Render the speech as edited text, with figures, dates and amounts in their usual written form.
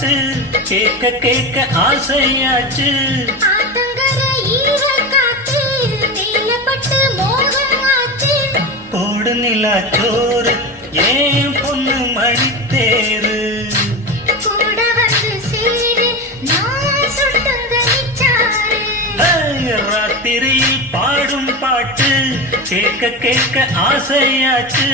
பாட்டு கேட்க கேட்க ஆசையாச்சு. போடு நிலா சோறு ஏன் பொண்ணு மணித்தேரு ராத்திரியில் பாடும் பாட்டு கேட்க கேட்க ஆசையாச்சு.